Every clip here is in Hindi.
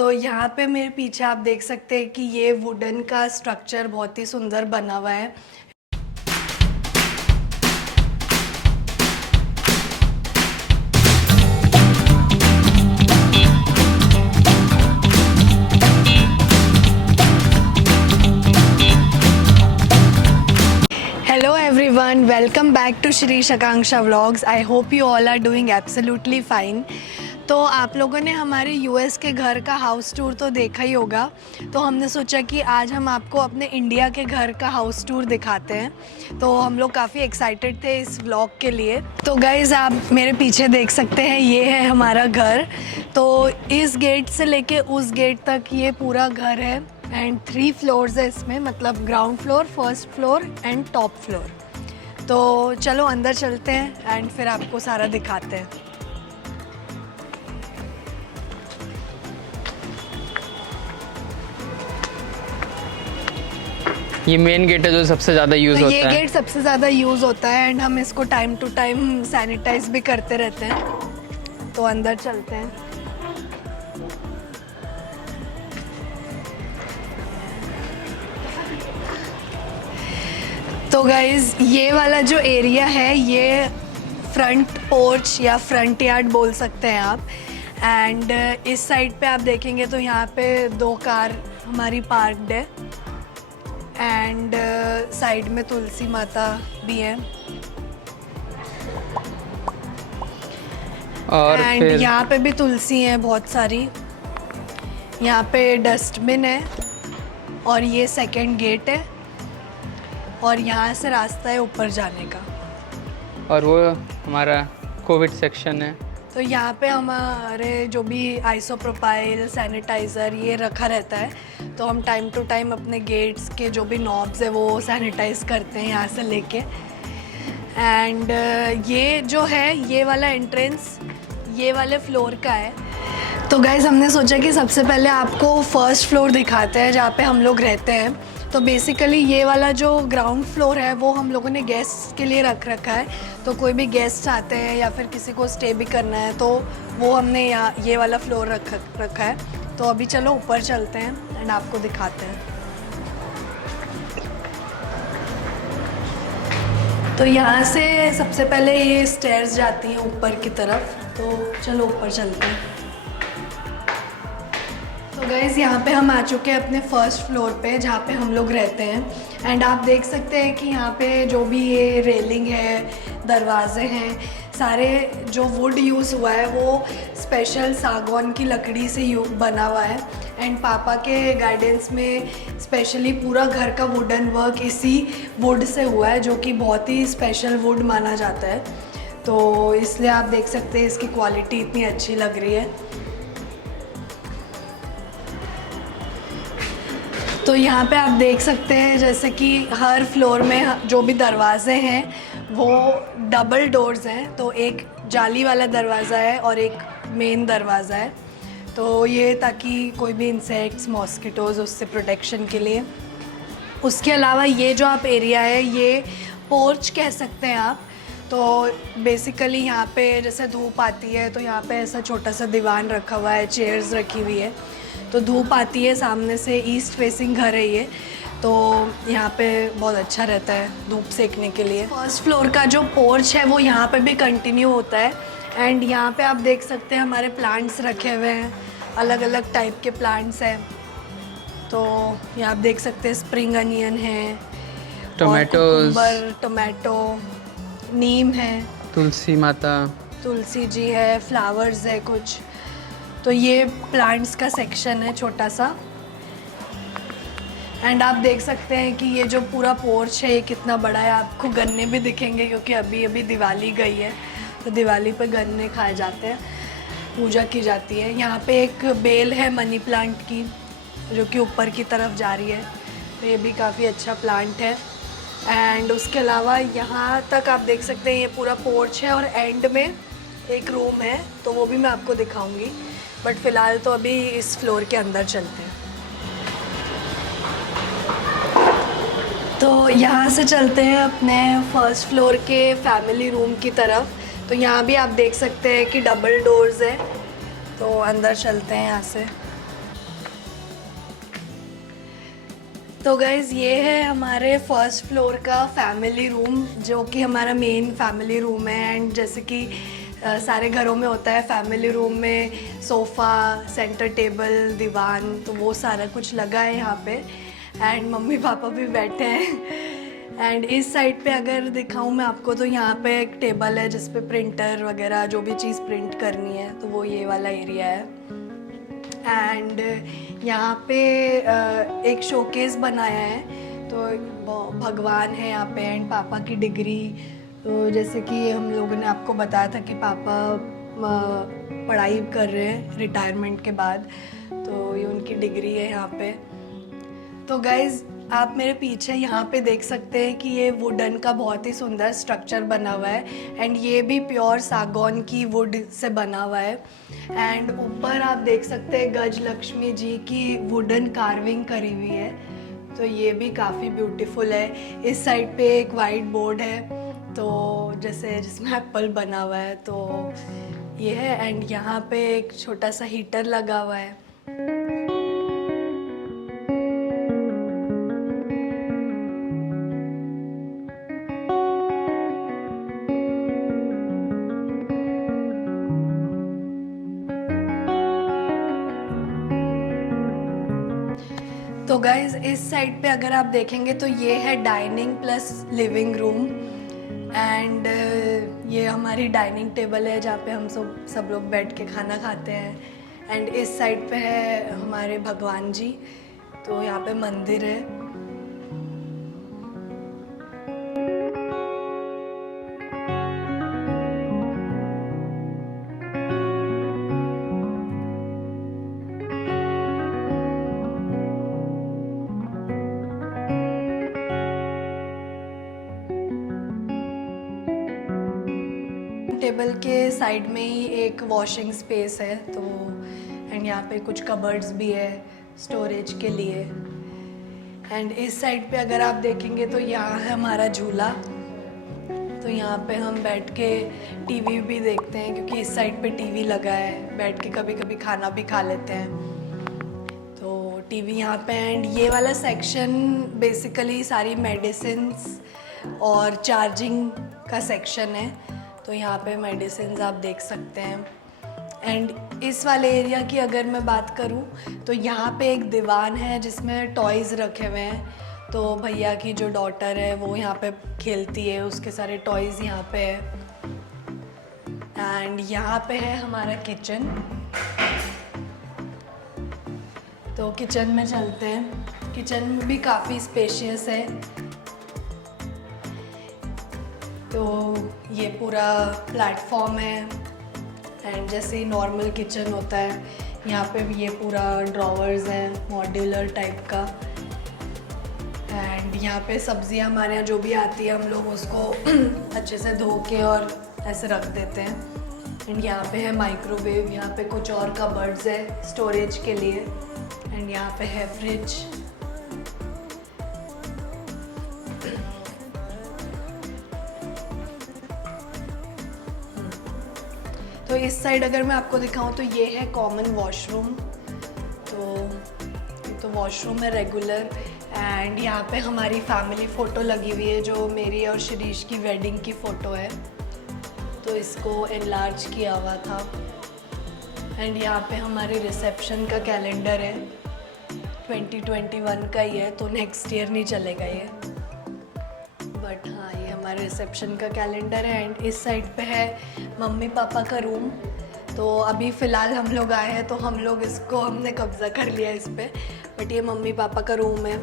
तो यहाँ पे मेरे पीछे आप देख सकते हैं कि ये वुडन का स्ट्रक्चर बहुत ही सुंदर बना हुआ है। Hello everyone, welcome back to Shri Shakanksha Vlogs. I hope you all are doing absolutely fine. तो आप लोगों ने हमारे यूएस के घर का हाउस टूर तो देखा ही होगा, तो हमने सोचा कि आज हम आपको अपने इंडिया के घर का हाउस टूर दिखाते हैं। तो हम लोग काफ़ी एक्साइटेड थे इस व्लॉग के लिए। तो गाइज़ आप मेरे पीछे देख सकते हैं, ये है हमारा घर। तो इस गेट से लेके उस गेट तक ये पूरा घर है एंड 3 फ्लोर्स है इसमें, मतलब ground floor, first floor and top floor. तो चलो अंदर चलते हैं एंड फिर आपको सारा दिखाते हैं। ये मेन गेट है जो सबसे ज़्यादा यूज़ होता है। ये गेट सबसे ज़्यादा यूज़ होता है एंड हम इसको टाइम टू टाइम सैनिटाइज भी करते रहते हैं। तो अंदर चलते हैं। तो गाइज़ ये वाला जो एरिया है ये फ्रंट पोर्च या फ्रंट यार्ड बोल सकते हैं आप। एंड इस साइड पे आप देखेंगे तो यहाँ पे 2 कार हमारी पार्कड है एंड साइड में तुलसी माता भी है। और एंड यहाँ पे भी तुलसी है बहुत सारी। यहाँ पे डस्टबिन है और ये सेकंड गेट है और यहाँ से रास्ता है ऊपर जाने का। और वो हमारा कोविड सेक्शन है। तो यहाँ पे हमारे जो भी आइसोप्रोपाइल, सैनिटाइज़र ये रखा रहता है। तो हम टाइम टू टाइम अपने गेट्स के जो भी नॉब्स है वो सैनिटाइज़ करते हैं यहाँ से लेके। एंड ये जो है ये वाला एंट्रेंस ये वाले फ्लोर का है। तो गाइज़ हमने सोचा कि सबसे पहले आपको फर्स्ट फ्लोर दिखाते हैं जहाँ पे हम लोग रहते हैं। तो बेसिकली ये वाला जो ग्राउंड फ्लोर है वो हम लोगों ने गेस्ट के लिए रख रखा है। तो कोई भी गेस्ट आते हैं या फिर किसी को स्टे भी करना है तो वो हमने यहाँ ये वाला फ्लोर रखा है। तो अभी चलो ऊपर चलते हैं एंड आपको दिखाते हैं। तो यहाँ से सबसे पहले ये स्टेयर्स जाती हैं ऊपर की तरफ। तो चलो ऊपर चलते हैं। तो गाइज़ यहाँ पे हम आ चुके हैं अपने फर्स्ट फ्लोर पे जहाँ पे हम लोग रहते हैं। एंड आप देख सकते हैं कि यहाँ पे जो भी ये रेलिंग है, दरवाजे हैं, सारे जो वुड यूज़ हुआ है वो स्पेशल सागौन की लकड़ी से बना हुआ है। एंड पापा के गाइडेंस में स्पेशली पूरा घर का वुडन वर्क इसी वुड से हुआ है, जो कि बहुत ही स्पेशल वुड माना जाता है। तो इसलिए आप देख सकते हैं इसकी क्वालिटी इतनी अच्छी लग रही है। तो यहाँ पे आप देख सकते हैं जैसे कि हर फ्लोर में जो भी दरवाजे हैं वो डबल डोर्स हैं। तो एक जाली वाला दरवाज़ा है और एक मेन दरवाज़ा है। तो ये ताकि कोई भी इंसेक्ट्स, मॉस्किटोज़ उससे प्रोटेक्शन के लिए। उसके अलावा ये जो आप एरिया है ये पोर्च कह सकते हैं आप। तो बेसिकली यहाँ पे जैसे धूप आती है तो यहाँ पे ऐसा छोटा सा दीवान रखा हुआ है, चेयर्स रखी हुई है। तो धूप आती है, सामने से ईस्ट फेसिंग घर है ये, तो यहाँ पे बहुत अच्छा रहता है धूप सेकने के लिए। फर्स्ट फ्लोर का जो पोर्च है वो यहाँ पे भी कंटिन्यू होता है। एंड यहाँ पे आप देख सकते हैं हमारे प्लांट्स रखे हुए हैं, अलग अलग टाइप के प्लांट्स हैं। तो यहाँ आप देख सकते हैं स्प्रिंग अनियन है, टोमेटो, नीम है, तुलसी माता, तुलसी जी है, फ्लावर्स है कुछ। तो ये प्लांट्स का सेक्शन है छोटा सा। एंड आप देख सकते हैं कि ये जो पूरा पोर्च है ये कितना बड़ा है। आपको गन्ने भी दिखेंगे क्योंकि अभी अभी दिवाली गई है, तो दिवाली पे गन्ने खाए जाते हैं, पूजा की जाती है। यहाँ पे एक बेल है मनी प्लांट की जो कि ऊपर की तरफ जा रही है। तो ये भी काफ़ी अच्छा प्लांट है। एंड उसके अलावा यहाँ तक आप देख सकते हैं ये पूरा पोर्च है और एंड में एक रूम है, तो वो भी मैं आपको दिखाऊंगी। बट फ़िलहाल तो अभी इस फ्लोर के अंदर चलते हैं। तो यहाँ से चलते हैं अपने फर्स्ट फ्लोर के फैमिली रूम की तरफ। तो यहाँ भी आप देख सकते हैं कि डबल डोर्स है। तो अंदर चलते हैं यहाँ से। तो गाइज़ ये है हमारे फर्स्ट फ्लोर का फैमिली रूम, जो कि हमारा मेन फैमिली रूम है। एंड जैसे कि सारे घरों में होता है, फैमिली रूम में सोफ़ा, सेंटर टेबल, दीवान, तो वो सारा कुछ लगा है यहाँ पे। एंड मम्मी पापा भी बैठे हैं। एंड इस साइड पे अगर दिखाऊं मैं आपको, तो यहाँ पे एक टेबल है जिस पे प्रिंटर वगैरह जो भी चीज़ प्रिंट करनी है, तो वो ये वाला एरिया है। एंड यहाँ पे एक शोकेस बनाया है, तो भगवान है यहाँ पे एंड पापा की डिग्री। तो जैसे कि हम लोगों ने आपको बताया था कि पापा पढ़ाई कर रहे हैं रिटायरमेंट के बाद, तो ये उनकी डिग्री है यहाँ पे। तो गाइज़ आप मेरे पीछे यहाँ पे देख सकते हैं कि ये वुडन का बहुत ही सुंदर स्ट्रक्चर बना हुआ है। एंड ये भी प्योर सागौन की वुड से बना हुआ है। एंड ऊपर आप देख सकते हैं गज लक्ष्मी जी की वुडन कार्विंग करी हुई है, तो ये भी काफ़ी ब्यूटीफुल है। इस साइड पे एक वाइट बोर्ड है, तो जैसे जिसमें एप्पल बना हुआ है, तो ये है। एंड यहाँ पे एक छोटा सा हीटर लगा हुआ है। तो गाइज़ इस साइड पे अगर आप देखेंगे तो ये है dining plus living room. And ये हमारी डाइनिंग टेबल है जहाँ पे हम सब लोग बैठ के खाना खाते हैं। एंड इस साइड पे है हमारे भगवान जी, तो यहाँ पे मंदिर है। टेबल के साइड में ही एक वॉशिंग स्पेस है, तो एंड यहाँ पे कुछ कबर्ड्स भी है स्टोरेज के लिए। एंड इस साइड पे अगर आप देखेंगे तो यहाँ है हमारा झूला, तो यहाँ पे हम बैठ के टीवी भी देखते हैं, क्योंकि इस साइड पे टीवी लगा है, बैठ के कभी कभी खाना भी खा लेते हैं, तो टीवी यहाँ पे। एंड ये वाला सेक्शन बेसिकली सारी मेडिसिन्स और चार्जिंग का सेक्शन है, तो यहाँ पे मेडिसिन्स आप देख सकते हैं। एंड इस वाले एरिया की अगर मैं बात करूँ तो यहाँ पे एक दीवान है जिसमें टॉयज़ रखे हुए हैं, तो भैया की जो डॉटर है वो यहाँ पे खेलती है, उसके सारे टॉयज़ यहाँ पे है। एंड यहाँ पे है हमारा किचन, तो किचन में चलते हैं। किचन में भी काफ़ी स्पेशियस है, तो ये पूरा प्लेटफॉर्म है। एंड जैसे ही नॉर्मल किचन होता है, यहाँ पे भी ये पूरा ड्रॉवर्स हैं मॉड्यूलर टाइप का। एंड यहाँ पे सब्जियाँ हमारे यहाँ जो भी आती है, हम लोग उसको अच्छे से धो के और ऐसे रख देते हैं। एंड यहाँ पे है माइक्रोवेव, यहाँ पे कुछ और कबर्ड्स है स्टोरेज के लिए। एंड यहाँ पे है फ्रिज। तो इस साइड अगर मैं आपको दिखाऊं तो ये है कॉमन वॉशरूम, तो वॉशरूम है रेगुलर। एंड यहाँ पे हमारी फैमिली फ़ोटो लगी हुई है, जो मेरी और शिरीष की वेडिंग की फ़ोटो है, तो इसको एनलार्ज किया हुआ था। एंड यहाँ पे हमारे रिसेप्शन का कैलेंडर है, 2021 का ही है, तो नेक्स्ट ईयर नहीं चलेगा ये, बट हाँ ये हमारे रिसेप्शन का कैलेंडर है। एंड इस साइड पे है मम्मी पापा का रूम, तो अभी फ़िलहाल हम लोग आए हैं तो हम लोग इसको हमने कब्ज़ा कर लिया इस पर, बट ये मम्मी पापा का रूम है।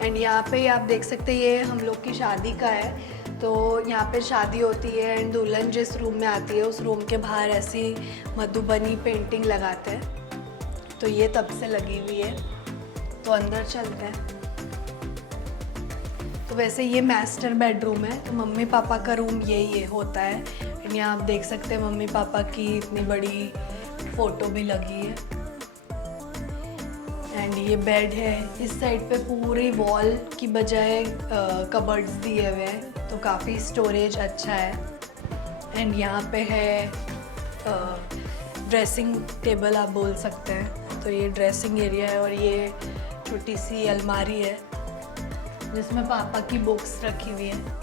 एंड यहाँ पे आप देख सकते हैं ये हम लोग की शादी का है, तो यहाँ पे शादी होती है एंड दुल्हन जिस रूम में आती है उस रूम के बाहर ऐसी मधुबनी पेंटिंग लगाते हैं, तो ये तब से लगी हुई है। तो अंदर चलते हैं। तो वैसे ये मास्टर बेडरूम है, तो मम्मी पापा का रूम यही होता है। एंड यहाँ आप देख सकते हैं मम्मी पापा की इतनी बड़ी फ़ोटो भी लगी है। एंड ये बेड है, इस साइड पे पूरी वॉल की बजाय कबर्ड्स दिए हुए हैं, तो काफ़ी स्टोरेज अच्छा है। एंड यहाँ पे है ड्रेसिंग टेबल आप बोल सकते हैं, तो ये ड्रेसिंग एरिया है और ये छोटी सी अलमारी है। जिसमें पापा की बुक्स रखी हुई है।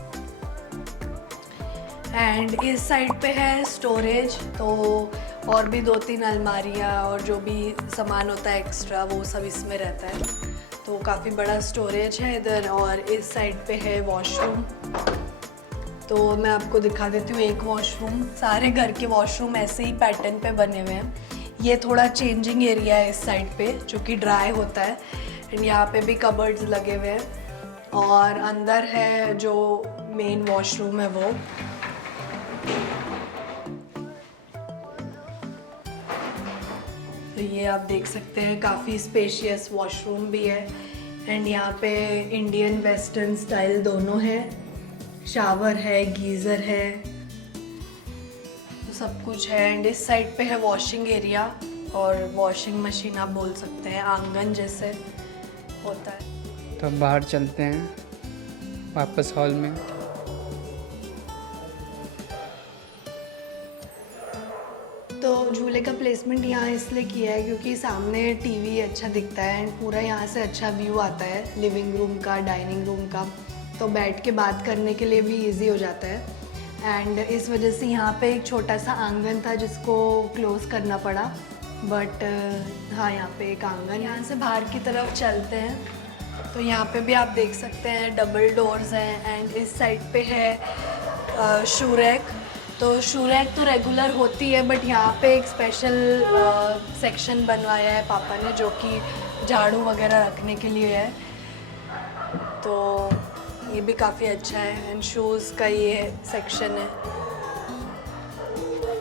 एंड इस साइड पे है स्टोरेज, तो और भी 2-3 अलमारियाँ और जो भी सामान होता है एक्स्ट्रा वो सब इसमें रहता है। तो काफ़ी बड़ा स्टोरेज है इधर। और इस साइड पे है वॉशरूम, तो मैं आपको दिखा देती हूँ एक वॉशरूम। सारे घर के वॉशरूम ऐसे ही पैटर्न पे बने हुए हैं। ये थोड़ा चेंजिंग एरिया है इस साइड पे, जो कि ड्राई होता है। एंड यहाँ पे भी कबर्ड्स लगे हुए हैं। और अंदर है जो मेन वॉशरूम है वो। तो ये आप देख सकते हैं काफ़ी स्पेशियस वॉशरूम भी है। एंड यहाँ पे इंडियन वेस्टर्न स्टाइल दोनों है। शावर है, गीज़र है, तो सब कुछ है। एंड इस साइड पे है वॉशिंग एरिया और वॉशिंग मशीन आप बोल सकते हैं, आंगन जैसे होता है। तो अब बाहर चलते हैं वापस हॉल में। तो झूले का प्लेसमेंट यहाँ इसलिए किया है क्योंकि सामने टीवी अच्छा दिखता है एंड पूरा यहाँ से अच्छा व्यू आता है लिविंग रूम का, डाइनिंग रूम का। तो बैठ के बात करने के लिए भी इजी हो जाता है। एंड इस वजह से यहाँ पे एक छोटा सा आंगन था जिसको क्लोज करना पड़ा, बट हाँ यहाँ पे एक आंगन। यहाँ से बाहर की तरफ चलते हैं तो यहाँ पे भी आप देख सकते हैं डबल डोर्स हैं। एंड इस साइड पे है शू रैक। तो शू रैक तो रेगुलर होती है, बट यहाँ पे एक स्पेशल सेक्शन बनवाया है पापा ने, जो कि झाड़ू वगैरह रखने के लिए है। तो ये भी काफ़ी अच्छा है। एंड शूज़ का ये सेक्शन है।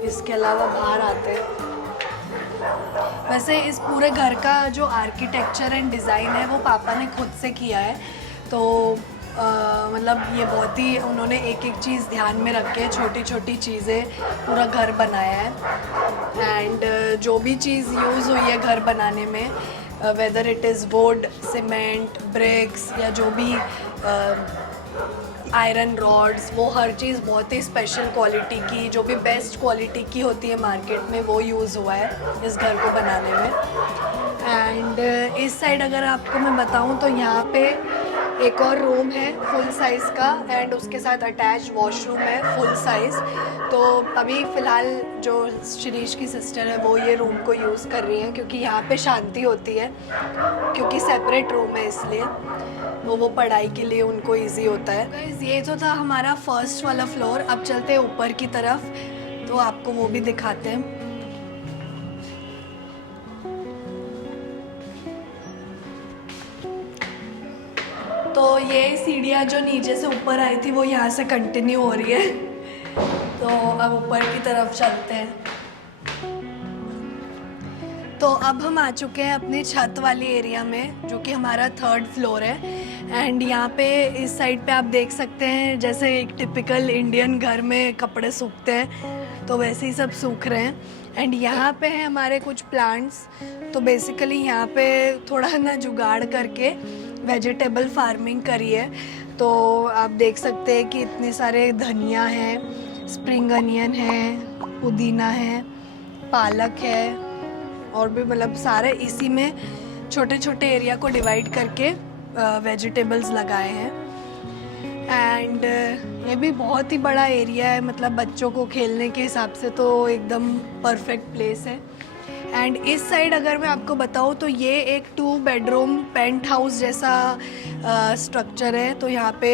इसके अलावा बाहर आते हैं। वैसे इस पूरे घर का जो आर्किटेक्चर एंड डिज़ाइन है वो पापा ने खुद से किया है। तो मतलब ये बहुत ही उन्होंने एक एक चीज़ ध्यान में रख के छोटी छोटी चीज़ें पूरा घर बनाया है। एंड जो भी चीज़ यूज़ हुई है घर बनाने में, whether it is wood, cement, bricks या जो भी आयरन रॉड्स, वो हर चीज़ बहुत ही स्पेशल क्वालिटी की, जो भी बेस्ट क्वालिटी की होती है मार्केट में, वो यूज़ हुआ है इस घर को बनाने में। एंड इस साइड अगर आपको मैं बताऊं तो यहाँ पे एक और रूम है फुल साइज़ का एंड उसके साथ अटैच वॉशरूम है फुल साइज़। तो अभी फ़िलहाल जो शिरीष की सिस्टर है वो ये रूम को यूज़ कर रही हैं क्योंकि यहाँ पे शांति होती है, क्योंकि सेपरेट रूम है इसलिए वो पढ़ाई के लिए उनको इजी होता है। गाइस ये तो था हमारा फर्स्ट वाला फ्लोर। अब चलते हैं ऊपर की तरफ, तो आपको वो भी दिखाते हैं। तो ये सीढ़ियाँ जो नीचे से ऊपर आई थी वो यहाँ से कंटिन्यू हो रही है। तो अब ऊपर की तरफ चलते हैं। तो अब हम आ चुके हैं अपने छत वाली एरिया में, जो कि हमारा 3rd फ्लोर है। एंड यहाँ पे इस साइड पे आप देख सकते हैं जैसे एक टिपिकल इंडियन घर में कपड़े सूखते हैं, तो वैसे ही सब सूख रहे हैं। एंड यहाँ पे है हमारे कुछ प्लांट्स। तो बेसिकली यहाँ पे थोड़ा ना जुगाड़ करके वेजिटेबल फार्मिंग करी है। तो आप देख सकते हैं कि इतने सारे धनिया हैं, स्प्रिंग अनियन है, पुदीना है, पालक है, और भी मतलब सारे इसी में छोटे छोटे एरिया को डिवाइड करके वेजिटेबल्स लगाए हैं। एंड ये भी बहुत ही बड़ा एरिया है, मतलब बच्चों को खेलने के हिसाब से तो एकदम परफेक्ट प्लेस है। एंड इस साइड अगर मैं आपको बताऊँ तो ये एक 2 बेडरूम पेंट हाउस जैसा स्ट्रक्चर है। तो यहाँ पे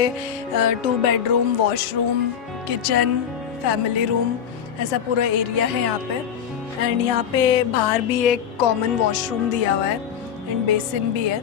2 bedroom, washroom, kitchen, family room, ऐसा पूरा एरिया है यहाँ पे। एंड यहाँ पे बाहर भी एक कॉमन वॉशरूम दिया हुआ है एंड बेसिन भी है।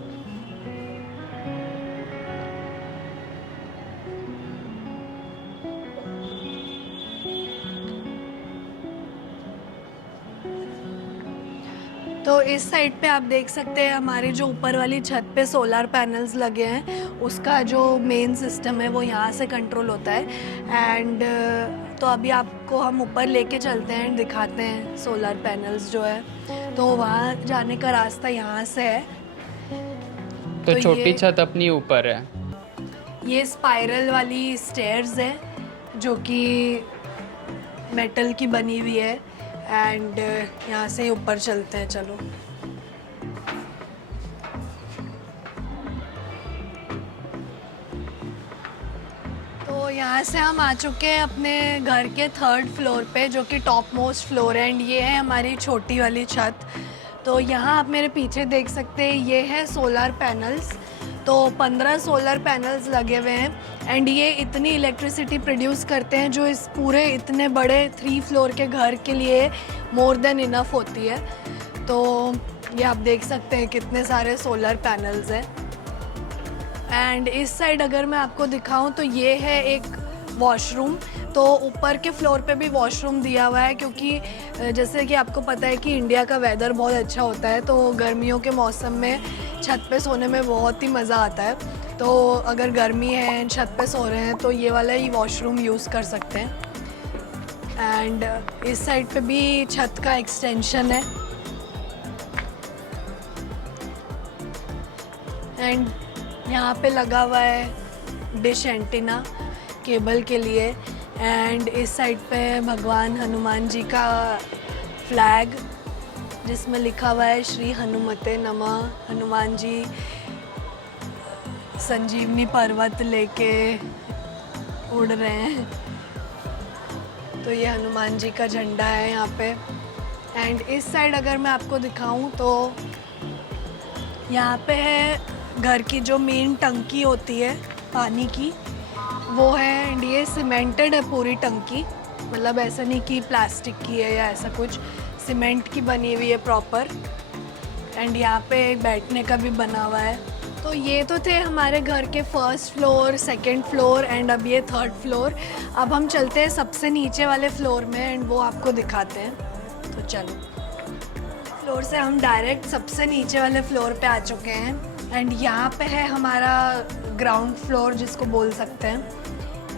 तो इस साइड पे आप देख सकते हैं हमारे जो ऊपर वाली छत पे सोलर पैनल्स लगे हैं, उसका जो मेन सिस्टम है वो यहाँ से कंट्रोल होता है। एंड तो अभी आपको हम ऊपर लेके चलते हैं, दिखाते हैं सोलर पैनल्स जो है। तो वहाँ जाने का रास्ता यहाँ से है। तो छोटी छत अपनी ऊपर है। ये स्पाइरल वाली स्टेयर्स है जो कि मेटल की बनी हुई है। एंड यहाँ से ऊपर चलते हैं, चलो। यहाँ से हम आ चुके हैं अपने घर के 3rd फ्लोर पे, जो कि टॉप मोस्ट फ्लोर है, एंड ये है हमारी छोटी वाली छत। तो यहाँ आप मेरे पीछे देख सकते हैं, ये है सोलर पैनल्स। तो 15 सोलर पैनल्स लगे हुए हैं एंड ये इतनी इलेक्ट्रिसिटी प्रोड्यूस करते हैं जो इस पूरे इतने बड़े 3 फ्लोर के घर के लिए मोर देन इनफ होती है। तो ये आप देख सकते हैं कितने सारे सोलर पैनल्स हैं। एंड इस साइड अगर मैं आपको दिखाऊं तो ये है एक वॉशरूम। तो ऊपर के फ्लोर पे भी वॉशरूम दिया हुआ है, क्योंकि जैसे कि आपको पता है कि इंडिया का वेदर बहुत अच्छा होता है, तो गर्मियों के मौसम में छत पे सोने में बहुत ही मज़ा आता है। तो अगर गर्मी है, छत पे सो रहे हैं, तो ये वाला ही वॉशरूम यूज़ कर सकते हैं। एंड इस साइड पे भी छत का एक्सटेंशन है। एंड यहाँ पे लगा हुआ है डिश एंटीना केबल के लिए। एंड इस साइड पे भगवान हनुमान जी का फ्लैग, जिसमें लिखा हुआ है श्री हनुमते नमः। हनुमान जी संजीवनी पर्वत लेके उड़ रहे हैं। तो ये हनुमान जी का झंडा है यहाँ पे। एंड इस साइड अगर मैं आपको दिखाऊं तो यहाँ पे है घर की जो मेन टंकी होती है पानी की, वो है। एंड ये सीमेंटेड है पूरी टंकी, मतलब ऐसा नहीं कि प्लास्टिक की है या ऐसा कुछ, सीमेंट की बनी हुई है प्रॉपर। एंड यहाँ पे बैठने का भी बना हुआ है। तो ये तो थे हमारे घर के 1st floor, 2nd floor and अब ये 3rd फ्लोर। अब हम चलते हैं सबसे नीचे वाले फ्लोर में एंड वो आपको दिखाते हैं। तो चलो, फ्लोर से हम डायरेक्ट सबसे नीचे वाले फ्लोर पे आ चुके हैं। एंड यहाँ पे है हमारा ग्राउंड फ्लोर जिसको बोल सकते हैं।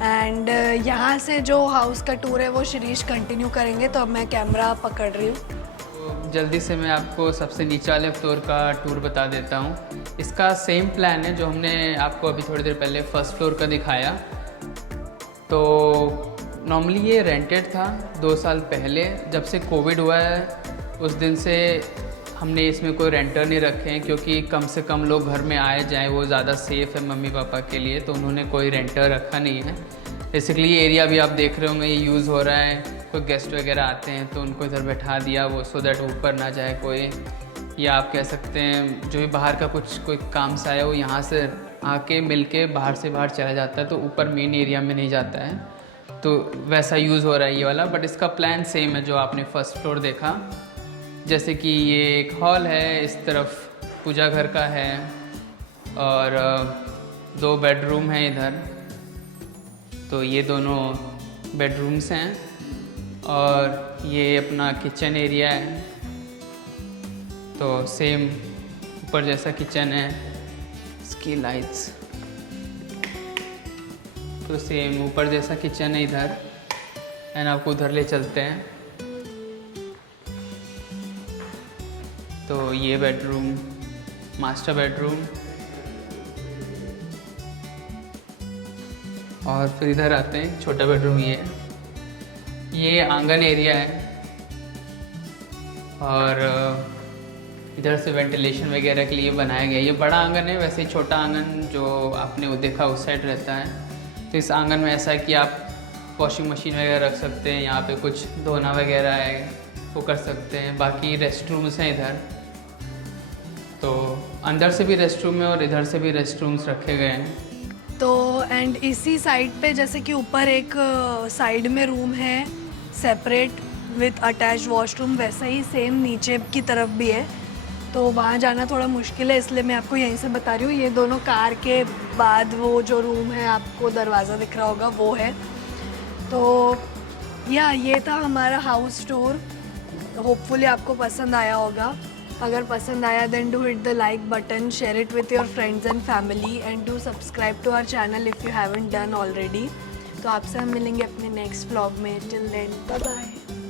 एंड यहाँ से जो हाउस का टूर है वो शिरीष कंटिन्यू करेंगे। तो अब मैं कैमरा पकड़ रही हूँ। तो जल्दी से मैं आपको सबसे नीचे वाले फ्लोर का टूर बता देता हूँ। इसका सेम प्लान है जो हमने आपको अभी थोड़ी देर पहले 1st फ्लोर का दिखाया। तो नॉर्मली ये रेंटेड था 2 साल पहले। जब से कोविड हुआ है उस दिन से हमने इसमें कोई रेंटर नहीं रखे हैं, क्योंकि कम से कम लोग घर में आए जाएं वो ज़्यादा सेफ़ है मम्मी पापा के लिए। तो उन्होंने कोई रेंटर रखा नहीं है। बेसिकली ये एरिया भी आप देख रहे होंगे, ये यूज़ हो रहा है। कोई गेस्ट वगैरह आते हैं तो उनको इधर बैठा दिया वो, सो दैट ऊपर ना जाए कोई, या आप कह सकते हैं जो भी बाहर का कुछ कोई काम सा है वो यहाँ से आके मिल के बाहर से बाहर चला जाता है, तो ऊपर मेन एरिया में नहीं जाता है। तो वैसा यूज़ हो रहा है ये वाला। बट इसका प्लान सेम है जो आपने 1st फ्लोर देखा। जैसे कि ये एक हॉल है, इस तरफ पूजा घर का है और 2 बेडरूम हैं इधर। तो ये दोनों बेडरूम्स हैं और ये अपना किचन एरिया है। तो सेम ऊपर जैसा किचन है, इसकी लाइट्स तो सेम ऊपर जैसा किचन है इधर। एंड आपको उधर ले चलते हैं। तो ये बेडरूम, मास्टर बेडरूम, और फिर इधर आते हैं छोटा बेडरूम। ये आंगन एरिया है और इधर से वेंटिलेशन वगैरह के लिए बनाया गया। ये बड़ा आंगन है, वैसे ही छोटा आंगन जो आपने वो देखा उस साइड रहता है। तो इस आंगन में ऐसा है कि आप वॉशिंग मशीन वगैरह रख सकते हैं, यहाँ पे कुछ धोना वगैरह है वो कर सकते हैं। बाकी रेस्ट रूम्स हैं इधर, तो अंदर से भी रेस्ट रूम है और इधर से भी रेस्ट रूम्स रखे गए हैं। तो एंड इसी साइड पे जैसे कि ऊपर एक साइड में रूम है सेपरेट विथ अटैच वॉशरूम, वैसा ही सेम नीचे की तरफ भी है। तो वहाँ जाना थोड़ा मुश्किल है, इसलिए मैं आपको यहीं से बता रही हूँ। ये दोनों कार के बाद वो जो रूम है, आपको दरवाज़ा दिख रहा होगा, वो है। तो या ये था हमारा हाउस टूर। होपफुली आपको पसंद आया होगा। अगर पसंद आया then do hit the like button, share it with your friends and family and do subscribe to our channel if you haven't done already. तो आपसे हम मिलेंगे अपने नेक्स्ट व्लॉग में। Till then bye bye.